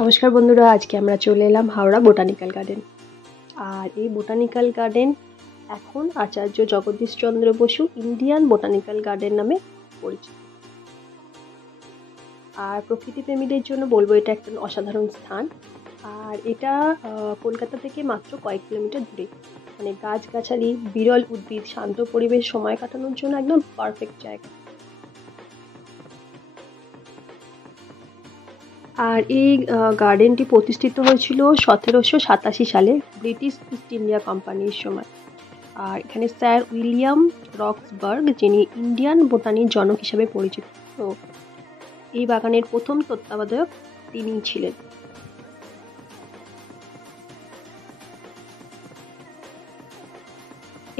নমস্কার বন্ধুরা, আজকে আমরা চলে এলাম হাওড়া বোটানিক্যাল গার্ডেন। আর এই বোটানিক্যাল গার্ডেন এখন Acharya Jagadishchandra Basu Indian botanical garden নামে পরিচিত। আর প্রকৃতিপ্রেমীদের জন্য বলবো এটা একটা অসাধারণ স্থান। আর এটা কলকাতা থেকে মাত্র কয়েক কিলোমিটার দূরে। মানে গাছগাছালি, বিরল উদ্ভিদ, শান্ত পরিবেশ, সময় কাটানোর জন্য একদম পারফেক্ট জায়গা। আর এই গার্ডেনটি প্রতিষ্ঠিত হয়েছিল 1787 সালে ব্রিটিশ ইস্ট ইন্ডিয়া কোম্পানির সময়। আর এখানে স্যার উইলিয়াম রক্সবার্গ, যিনি ইন্ডিয়ান বোটানির জনক হিসেবে পরিচিত, তো এই বাগানের প্রথম তত্ত্বাবধায়ক তিনিই ছিলেন।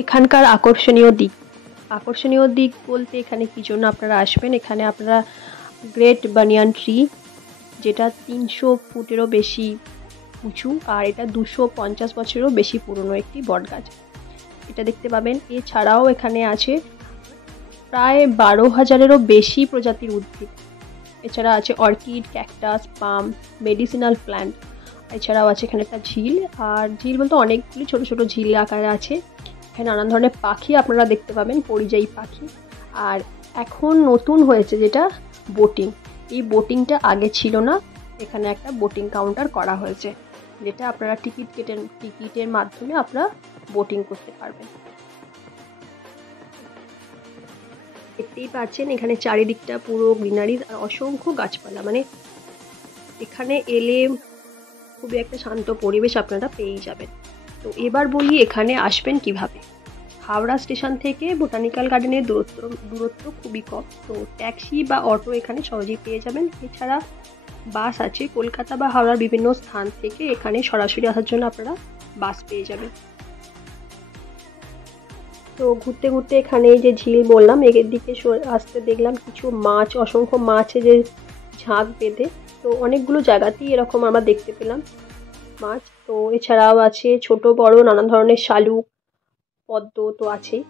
এখানকার আকর্ষণীয় দিক বলতে এখানে কি জন্য আপনারা আসবেন, এখানে আপনারা গ্রেট বানিয়ান ট্রি, যেটা 300 ফুটেরও বেশি উঁচু, আর এটা 250 বছরেরও বেশি পুরনো একটি বটগাছ, এটা দেখতে পাবেন। এছাড়াও এখানে আছে প্রায় 12,000-এরও বেশি প্রজাতির উদ্ভিদ। এছাড়া আছে অর্কিড, ক্যাকটাস, পাম, মেডিসিনাল প্ল্যান্ট। এছাড়াও আছে এখানে একটা ঝিল, আর ঝিল বলতে অনেকগুলি ছোট ছোট ঝিল আকারে আছে। এখানে নানান ধরনের পাখি আপনারা দেখতে পাবেন, পরিযায়ী পাখি। আর এখন নতুন হয়েছে যেটা বোটিং, এই বোটিংটা আগে ছিল না। এখানে একটা বোটিং কাউন্টার করা হয়েছে, যেটা আপনারা টিকিটের মাধ্যমে আপনারা বোটিং করতে পারবেন। দেখতেই পাচ্ছেন এখানে চারিদিকটা পুরো গ্রিনারি আর অসংখ্য গাছপালা। মানে এখানে এলে খুবই একটা শান্ত পরিবেশ আপনারা পেয়েই যাবেন। তো এবার বলি এখানে আসবেন কিভাবে। হাওড়া স্টেশন থেকে বোটানিক্যাল গার্ডেনের দূরত্ব খুবই কম, তো ট্যাক্সি বা অটো এখানে সহজেই পেয়ে যাবেন। এছাড়া বাস আছে, কলকাতা বা হাওড়ার বিভিন্ন স্থান থেকে এখানে সরাসরি আসার জন্য আপনারা বাস পেয়ে যাবেন। তো ঘুরতে ঘুরতে এখানে যে ঝিল বললাম, এর দিকে আসতে দেখলাম কিছু মাছ, অসংখ্য মাছে যে ঝাঁক বেঁধে, তো অনেকগুলো জায়গাতেই এরকম আমরা দেখতে পেলাম মাছ। তো এছাড়াও আছে ছোট বড় নানান ধরনের শালুক, পদ্ম তো আছেই।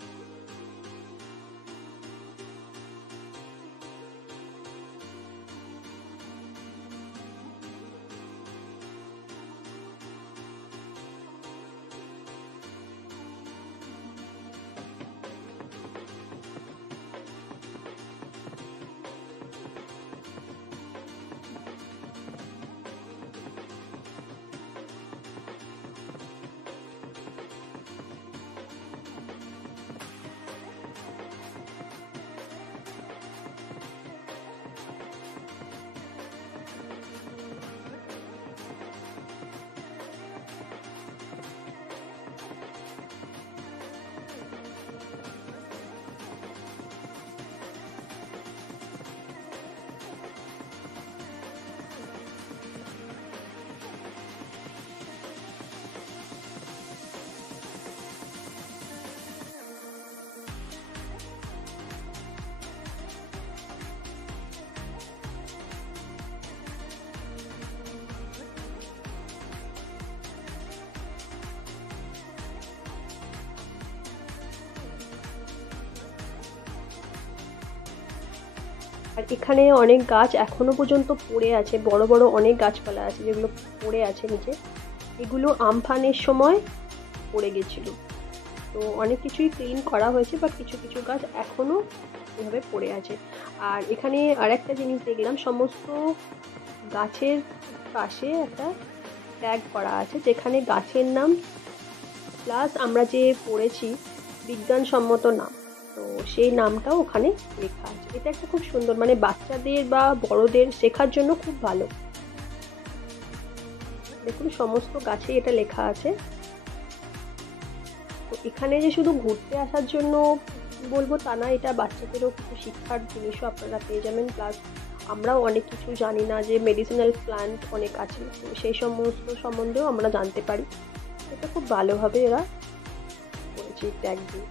আর এখানে অনেক গাছ এখনো পর্যন্ত পড়ে আছে, বড় বড় অনেক গাছপালা আছে যেগুলো পড়ে আছে নিচে। এগুলো আমফানের সময় পড়ে গেছিল, তো অনেক কিছুই ক্লিন করা হয়েছে, বাট কিছু কিছু গাছ এখনো এভাবে পড়ে আছে। আর এখানে আরেকটা জিনিস দেখলাম, সমস্ত গাছের পাশে একটা ট্যাগ করা আছে, যেখানে গাছের নাম প্লাস আমরা যে পড়েছি বিজ্ঞানসম্মত নাম, তো সেই নামটাও ওখানে লেখা আছে। এটা একটা খুব সুন্দর, মানে বাচ্চাদের বা বড়দের শেখার জন্য খুব ভালো। দেখুন সমস্ত গাছে এটা লেখা আছে। তো এখানে যে শুধু ঘুরতে আসার জন্য বলবো তা না, এটা বাচ্চাদেরও কিছু শিক্ষার জিনিসও আপনারা পেয়ে যাবেন। প্লাস আমরাও অনেক কিছু জানি না, যে মেডিসিনাল প্ল্যান্ট অনেক আছে, তো সেই সমস্ত সম্বন্ধেও আমরা জানতে পারি। এটা খুব ভালোভাবে এরা করেছে ট্যাগ দিয়ে।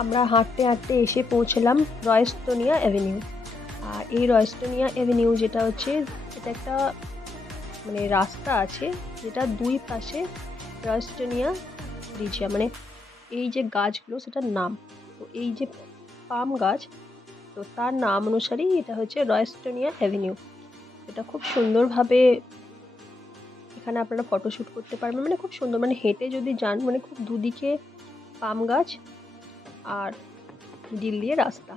আমরা হাঁটতে হাঁটতে এসে পৌঁছলাম রয়েস্টোনিয়া অ্যাভিনিউ। আর এই রয়েস্টোনিয়া অ্যাভিনিউ যেটা হচ্ছে, এটা একটা মানে রাস্তা আছে যেটা দুই পাশে রয়েস্টোনিয়া রিজিয়া, মানে এই যে গাছগুলো সেটার নাম। তো এই যে পাম গাছ, তো তার নাম অনুসারেই এটা হচ্ছে রয়েস্টোনিয়া অ্যাভিনিউ। এটা খুব সুন্দরভাবে এখানে আপনারা ফটোশ্যুট করতে পারবেন, মানে খুব সুন্দর, মানে হেঁটে যদি যান মানে খুব দুদিকে পাম গাছ আর মিডিল দিয়ে রাস্তা।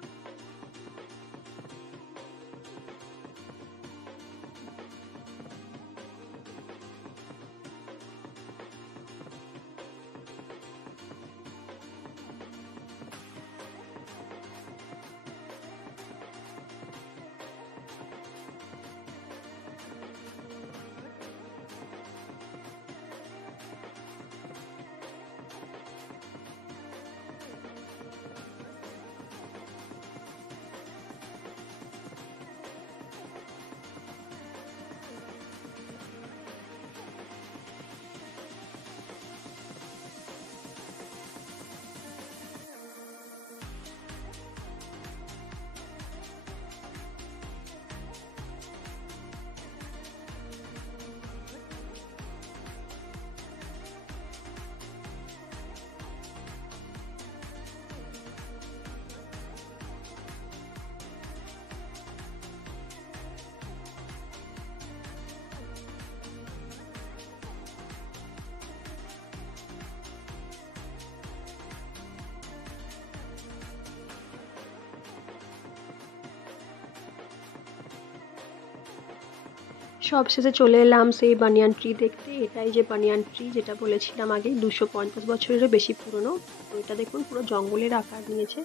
সবশেষে চলে এলাম সেই বানিয়ান ট্রি দেখতে। এটাই যে বানিয়ান ট্রি যেটা বলেছিলাম আগে 250 বছরেরও বেশি পুরনো। তো এটা দেখুন পুরো জঙ্গলের আকার নিয়েছে।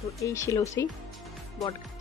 তো এই ছিল সেই বট গাছ।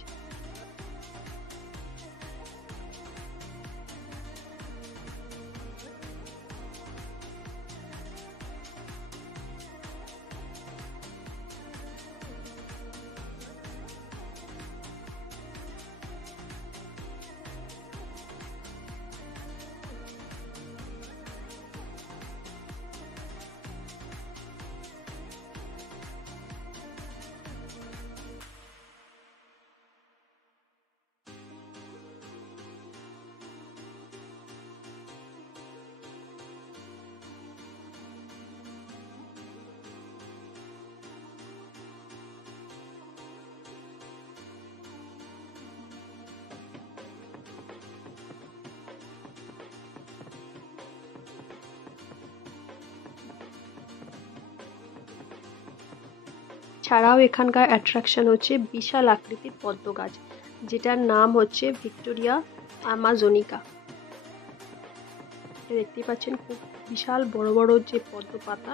ছাড়াও এখানকার অ্যাট্রাকশন হচ্ছে বিশাল আকৃতির পদ্ম গাছ, যেটার নাম হচ্ছে ভিক্টোরিয়া আমাজোনিকা। দেখতেই পাচ্ছেন খুব বিশাল বড় বড় যে পদ্ম পাতা।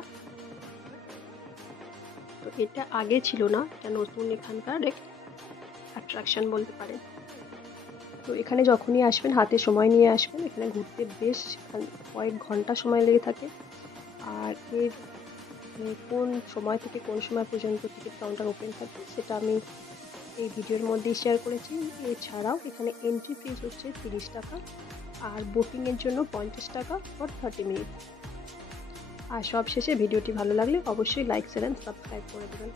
তো এটা আগে ছিল না, এটা নতুন এখানকার এক অ্যাট্রাকশন বলতে পারেন। তো এখানে যখনই আসবেন হাতে সময় নিয়ে আসবেন, এখানে ঘুরতে বেশ কয়েক ঘন্টা সময় লেগে থাকে। আর এর কোন সময় থেকে কোন সময় পর্যন্ত টিকিট কাউন্টার ওপেন থাকে সেটা আমি এই ভিডিওর মধ্যেই শেয়ার করেছি। এছাড়াও এখানে এন্ট্রি ফিস হচ্ছে 30 টাকা, আর বোটিংয়ের জন্য 50 টাকা ফর 30 মিনিট। আর সব শেষে ভিডিওটি ভালো লাগলে অবশ্যই লাইক শেয়ার অ্যান্ড সাবস্ক্রাইব করে দেবেন।